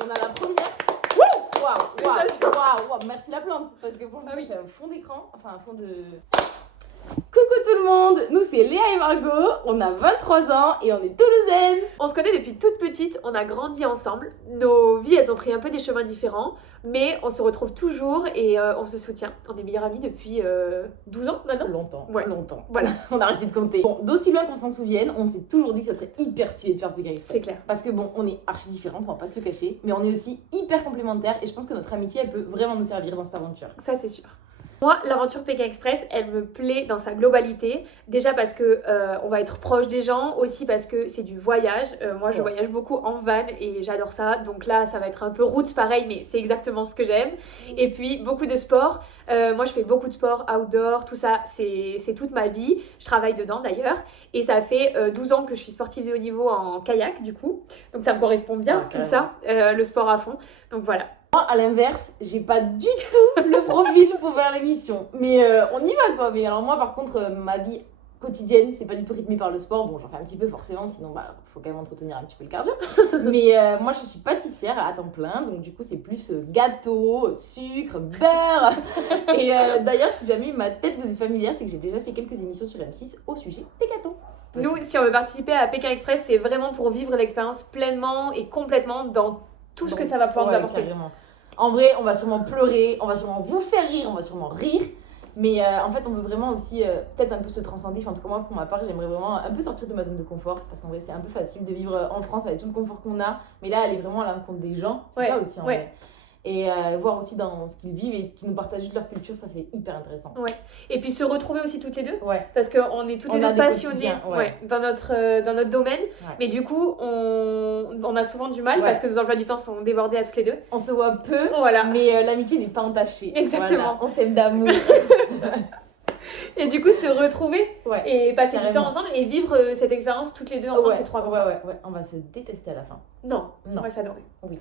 on a la première. Waouh, merci la plante, parce que pour ça fait un fond d'écran, enfin un fond de... Coucou tout le monde, nous c'est Léa et Margot, on a 23 ans et on est toulousaines. On se connaît depuis toute petite, on a grandi ensemble, nos vies elles ont pris un peu des chemins différents, mais on se retrouve toujours et on se soutient. On est meilleures amies depuis 12 ans maintenant. Longtemps, longtemps. Voilà. On a arrêté de compter. Bon, d'aussi loin qu'on s'en souvienne, on s'est toujours dit que ça serait hyper stylé de faire Pékin Express. C'est clair. Parce que bon, on est archi différentes, on va pas se le cacher, mais on est aussi hyper complémentaires et je pense que notre amitié elle peut vraiment nous servir dans cette aventure. Ça c'est sûr. Moi, l'aventure Pékin Express, elle me plaît dans sa globalité. Déjà parce que on va être proche des gens, aussi parce que c'est du voyage. Moi, je voyage beaucoup en van et j'adore ça. Donc là, ça va être un peu route pareil, mais c'est exactement ce que j'aime. Et puis, beaucoup de sport. Moi, je fais beaucoup de sport outdoor, tout ça, c'est toute ma vie. Je travaille dedans d'ailleurs. Et ça fait 12 ans que je suis sportive de haut niveau en kayak, du coup. Donc ça me correspond bien, tout ça, le sport à fond. Donc voilà. Moi, à l'inverse, j'ai pas du tout le profil pour faire l'émission. Mais on y va quoi. Mais alors moi, par contre, ma vie quotidienne, c'est pas du tout rythmé par le sport. Bon, j'en fais un petit peu forcément, sinon faut quand même entretenir un petit peu le cardio. Mais moi, je suis pâtissière à temps plein. Donc du coup, c'est plus gâteau, sucre, beurre. Et d'ailleurs, si jamais ma tête vous est familière, c'est que j'ai déjà fait quelques émissions sur M6 au sujet des gâteaux. Nous, si on veut participer à Pékin Express, c'est vraiment pour vivre l'expérience pleinement et complètement dans tout ce que ça va pouvoir nous apporter. Carrément. En vrai, on va sûrement pleurer, on va sûrement vous faire rire, on va sûrement rire. Mais en fait, on veut vraiment aussi peut-être un peu se transcender. Enfin, en tout cas, moi, pour ma part, j'aimerais vraiment un peu sortir de ma zone de confort. Parce qu'en vrai, c'est un peu facile de vivre en France avec tout le confort qu'on a. Mais là, aller vraiment à l'encontre des gens, c'est ça aussi en vrai. Et voir aussi dans ce qu'ils vivent et qu'ils nous partagent juste leur culture, ça c'est hyper intéressant. Ouais. Et puis se retrouver aussi toutes les deux. Ouais. Parce qu'on est toutes les deux passionnées dans notre domaine. Ouais. Mais du coup, on a souvent du mal parce que nos emplois du temps sont débordés à toutes les deux. On se voit peu, mais l'amitié n'est pas entachée. Exactement. Voilà. On s'aime d'amour. Et du coup, se retrouver et passer du temps ensemble et vivre cette expérience toutes les deux ensemble, ces 3 mois. Ouais. On va se détester à la fin. Non. On va s'adorer. Oui.